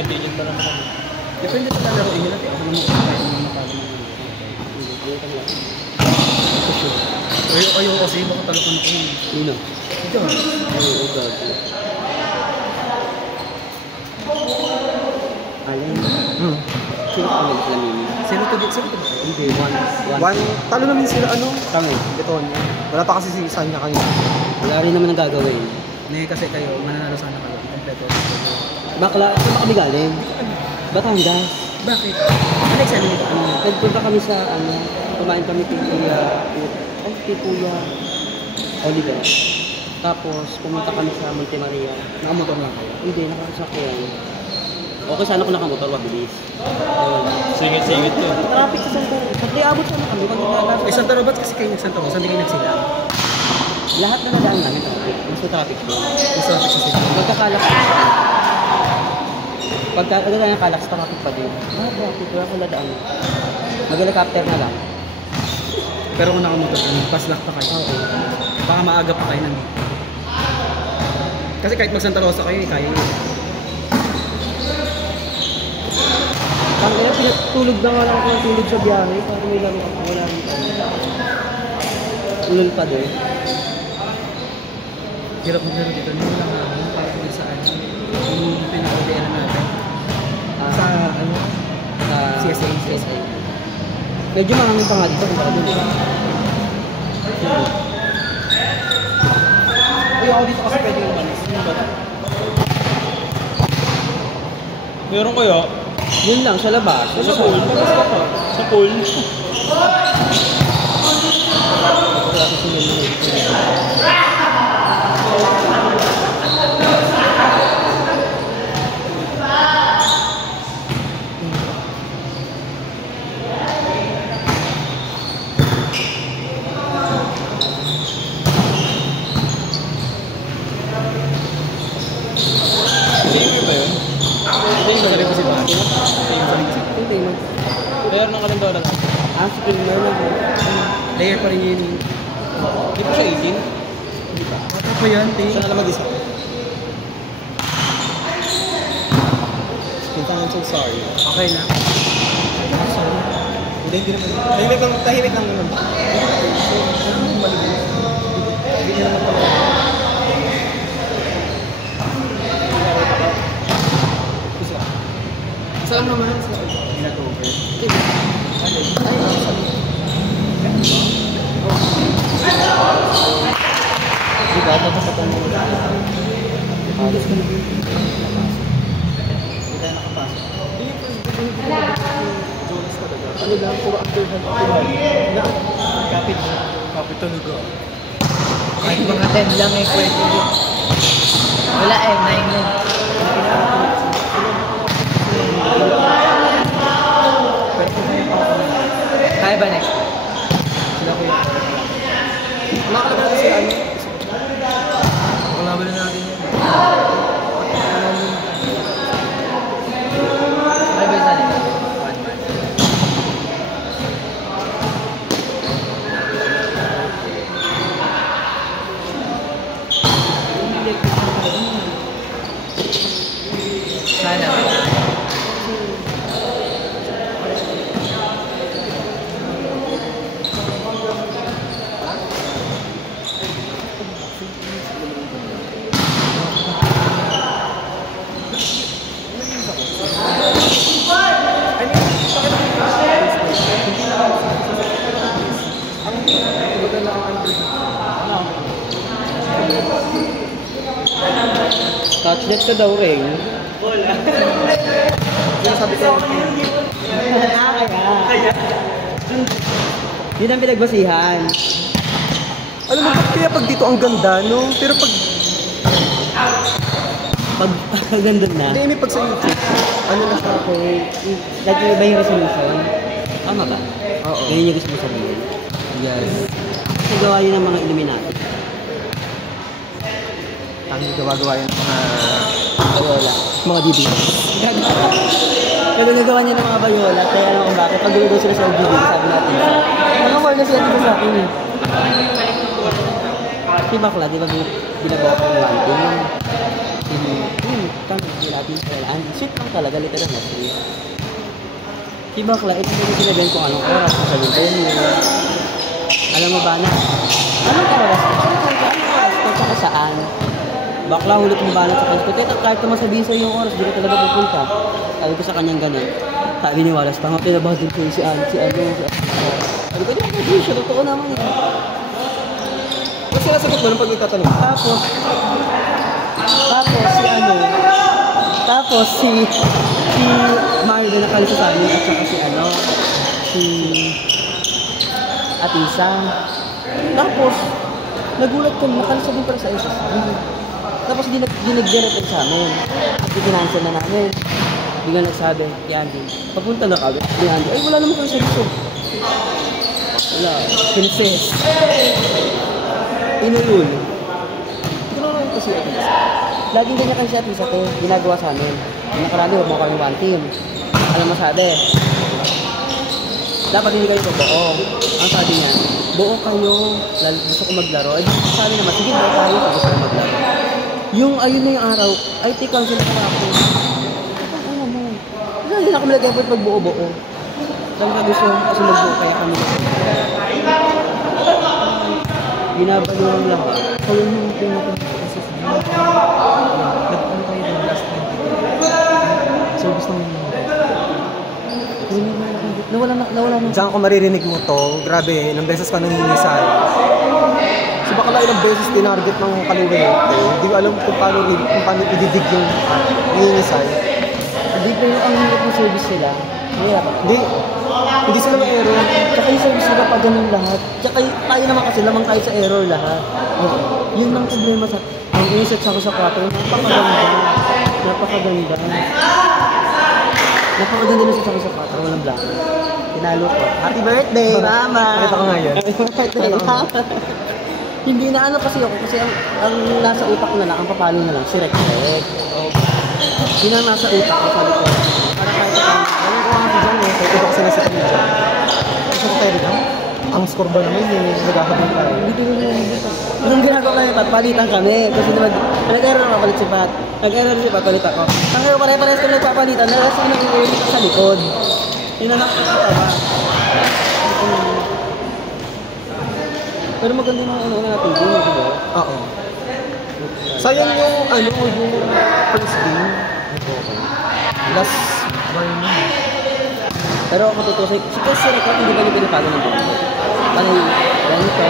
tigil-tigil pa naman kami. Depende sa lalaroin nila. Ako naman kung kaya naman matalo ng ayaw kasi baka talagang ako yun. Sino? Ikaw. Oo, gago. Alin? Sino ka naman sila mimi? Sino to get? Sino to? Hindi, One, talo namin sila Tangi. Betonya. Wala pa kasi si Sanya kanina. Wala rin naman ang gagawin. Hindi kasi kayo, mananalo sana kayo. Kompleto. Bakla, saan ba kami galing? Batangas. Bakit? Ano exam nito? Nagpunta kami sa, kumain kami kay Kuya Oliver. Tapos, pumunta kami sa Monte Maria. Nakamotor lang kayo? Hindi, nakasakyan. Okay, sana kung nakamotor, mabilis. Singit-singit to. Traffic sa Santa Rosa. Pati abot sana kami. Eh, Santa Rosa, ba't kasi kayo nag-Santa Rosa? Hindi kayo nagsilang? Lahat na nadaan namin traffic. Mas traffic doon. Mas traffic sa sila. Magkakalak. Pagka ng kalak, traffic pa din. Traffic. Wala ko nadaan. Mag-helicopter na lang. Pero kung nakamotor kayo, paslak pa kayo. Oo. Baka maaga pa kayo nandito. Kasi kahit mag-Santa Rosa kayo, kaya yun. Ang kaya pinatulog na nga lang ako ng tulog sa biyahe. Parang may laro ako. Wala rin kami. Ulol pa din. Hirap maglaro dito. Hindi mo lang namin para kung saan. Yung pinaka-ODL natin. Sa ano? Sa CSA. Medyo mahangin pa nga dito kung baka dito. Uy, ako dito kasi pwede yung manis. Yung ba? Meron kaya? Yun lang, sa labas. Sa pool. Sa pool. Gamer ba yun? Ito yung galing ko si Bati. Hindi man. Player ng kalendora lang. Si Kilmer na po. Layer pa rin yun. Hindi pa siya 18. Bata pa yan, te. Siya na lang mag-isa. I'm so sorry. Okay na. Hindi naman. Tahimik lang naman. Hindi niya naman pala. Saan naman sa October? Diba? Tapos sa tanong. Alis ka na. Hindi tayo nakapasok. Ano lang, puro after health. Kapit talaga. Kahit mga 10 lang eh, pwede yun. Wala eh, 9 lang. Kaya ba next? Sila ko yun. Nakakalaga natin sila ano? Kalaban na natin yan. Kaya ba isa nila? 1 month. Sana. Touchnet ka daw rin. Sabi ko, Yun ang pinagbasihan. Alam mo, kaya pag dito ang ganda, no? Pero pag, Pag ganda na. hindi, may pag sa YouTube, ano na siya, Dati ba yung resolution? Tama ba? Oo. Yun yung gusto mo sabihin. Yes. Kasi gawa yun ng mga Illuminati. tanging gawa-gawa yung mga Bayola. mga DB. Kasi nagawa niya ng mga bayola. Kaya alam kung bakit. Pag gulo sila sa LGBT, sabi natin. Mga war na sila dito sa akin eh. Si Bakla, di ba binabawa ko ng one thing? kami, hindi natin kailangan. Sweet lang talaga, literal na sweet. Si bakla, ito mo sinabihan kung anong oras, kung sabihin tayo mo. Alam mo ba na, anong oras? Anong oras ko, tsaka saan? Bakla, hulit mo ba na sa kanto? Kahit naman sabihin sa'yo yung oras, di ko talaga pupunta. Sabi ko sa kanyang ganun. Sabi ni Wallace, tanga pinabahadin ko si ano. Sabi ko, di siya, totoo naman eh. Mas sinasagot mo nung pag itatanong. Tapos si Mario na nakalisa sa amin at saka si Atisa. Tapos, nagulat ko, nakalisa din pala sa isa. Tapos nag-direct sa amin. At i-cancel na namin. Bigla nagsabi kay Andy, papunta na kagad. Kay Andy, ay wala naman kami sa gusto. Wala, princess. Inulul. Hindi ko naman kasi Atisa. Laging ganyan kasi Atisa ko, ginagawa sa amin. Yung nakarali, huwag mo kami one team. Alam mo sabi, dapat hindi kayo totoo. Ang sabi niya, buo kayo, gusto ko maglaro. Eh, sabi naman, sige, buo kayo, gusto ko maglaro. Yung ayun na yung araw, ay tikang sila ka ako. Ano mo? Hindi na kami nag-effort magbuo-buo. Sabi ka gusto kasi magbuo kaya kami. Binabalo lang lahat. Kaya yung pinapinapin kasi sa mga. Nag-ano kayo yung last time. So gusto mo yung nawala na. Diyan kung maririnig mo to, grabe, ilang beses ka nanginisay. So baka lang ilang beses tinarget ng kaliwin ito. Hindi ko alam kung paano ididig yung nanginisay. Hindi po ang hirap ng service nila. Hindi sila ma-error. Tsaka yung service nila pa ganun lahat. Tsaka tayo naman kasi lamang tayo sa error lahat. Yun lang problema sa ang inisip ako sa 4. Napakaganda. Napakaganda na sa 4. Walang black. Tinalo ko. Happy birthday, Mama! Pakita ko nga yun. Happy birthday, Mama! Hindi na ano kasi ako. Kasi ang nasa utak ko na lang, ang papalo na lang, si Rek. Yun ang nasa utak ko. Sabi ko, para kahit ako, walang ko kasi dyan eh. Ito kasi nasa kanya dyan. Gusto ko tayo rin, ang score ba naman yung nagkakabang tayo? Hindi ko naman nabita. Anong ginagawa kami, Pat? Palitan kami. Kasi naman, nag-error ako palit si Pat. Nag-error si Pat, palit ako. Ang kayo, pare-parehas kami nagpapalitan. Nalas ko nag-error sa likod. Yun ang nakakatawa. Pero maganda yung ano natin din, di ba? Oo. Sayang yung yung first game. Last warning. Pero ako totoo, si Kasi Record, hindi ba niya pinapalo ng buwan? Ano yung ganito.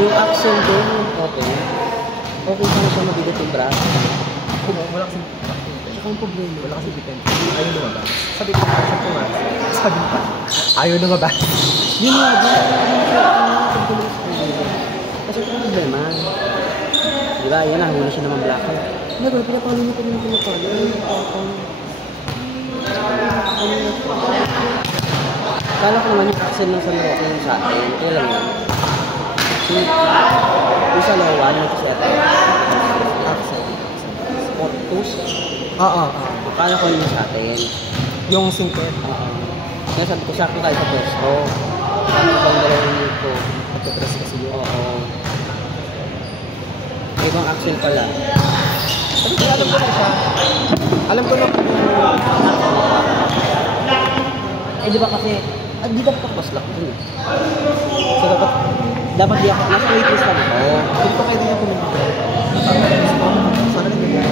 Yung action din, okay. Okay sana siya mabigat yung braso. Wala kasi Tsaka ang problema. wala kasi defense. Ayaw lumabas. Sabi ko, sabi pa. Ayaw lumabas. Yun nga, kasi ito ang problema. Diba, yan na, huli siya naman black. Nagawin, pinapalo niya pa rin yung pinapalo. Kala ko naman yung action ng San Roque yung sa atin. Kaya lang yan. Yung sa Lowan, yung kasi ito. Sport 2. Oo. Kala ko yung sa atin. Yung singket. Kaya sabi ko, sakto tayo sa pwesto. Ano bang dalawang minute ko? Pagkapress kasi yun. Oo. Ibang action pala. Sabi ko, alam ko na siya. Alam ko na kung Eh di ba kasi, di dapat ako paslak dun eh. So dapat di ako, nasa waitlist lang ako. hindi ko kayo din ako nag-break. Sana nag-break.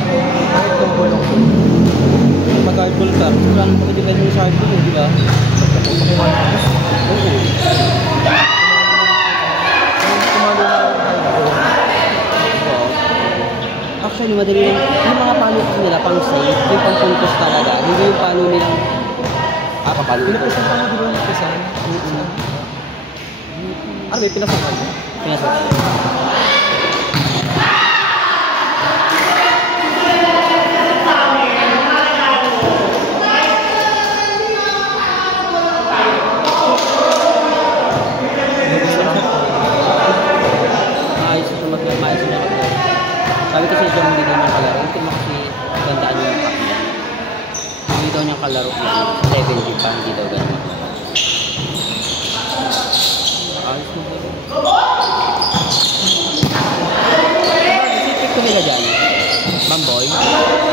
Kahit kung bulong ko. Mag-hardball ka, kasi wala nang pakidepend mo sa hardball eh, di ba? Oo. Tumalo na lang tayo. Actually, madali lang. Yung mga palo kasi nila, pang safe, yung pang puntos talaga. Hindi yung palo nilang, papalo nila. Pinapasan pa mo, di ba? Pinapasan. Ano, may pinasan ka mo? Pinasok. Maayos na maayos na ako. Sabi kasi siya hindi daw niyang kalaro. Hindi mo kasi gandaan yung pack niya. Hindi daw niyang kalaro na 70 pa, hindi daw ganun. Ayos na ba?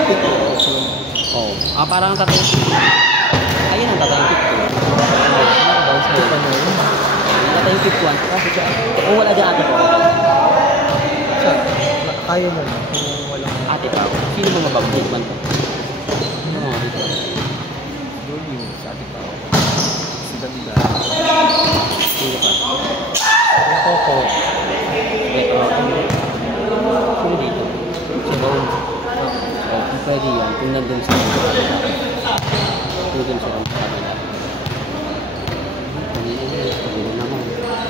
pick ko. Oo. Parang ang tatayong pick. Ayun ang tatayong pick ko. Bounce ko. Tatayong pick 1. Kasi kung wala dyan ate ko. Kaya mo na kung walang Ate tao. Sino mo mabang? Pick 1 to. Ano mga pick 1? Yun sa ating tao. Si Ganda. Sino pa? Yung Coco. Sino dito? Si Bones. Pwede yan. Kung nandun sa